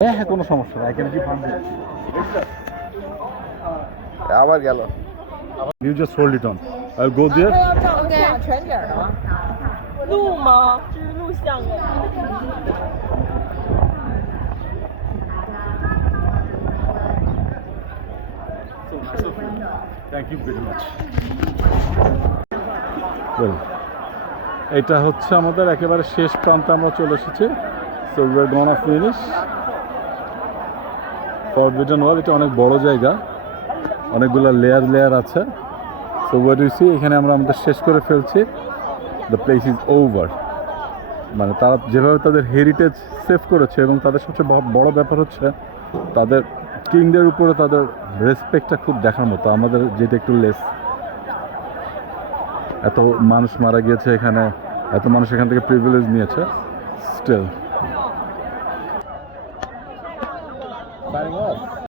হ্যাঁ হ্যাঁ কোনো সমস্যা নেই এখানে কি আবার গেল You just hold it on. I'll go there. 要照一下全景的吗？录吗？这是录像的。 You very much. Well, এটা হচ্ছে আমাদের একেবারে শেষ প্রান্তে আমরা চলে এসেছি। So we're gone off finish forbidden wall এটা অনেক বড় জায়গা। অনেকগুলো লেয়ার লেয়ার আছে। সো ওয়ার ইউ এখানে আমরা আমাদের শেষ করে ফেলছি। দ্য প্লেস ইজ ওভার মানে তারা যেভাবে তাদের হেরিটেজ সেভ করেছে এবং তাদের সবচেয়ে বড় ব্যাপার হচ্ছে তাদের কিংদের উপরে তাদের রেসপেক্টটা খুব দেখার মতো, আমাদের যেটা একটু লেস এত মানুষ মারা গিয়েছে এখানে, এত মানুষ এখান থেকে প্রিভিলেজ নিয়েছে স্টিল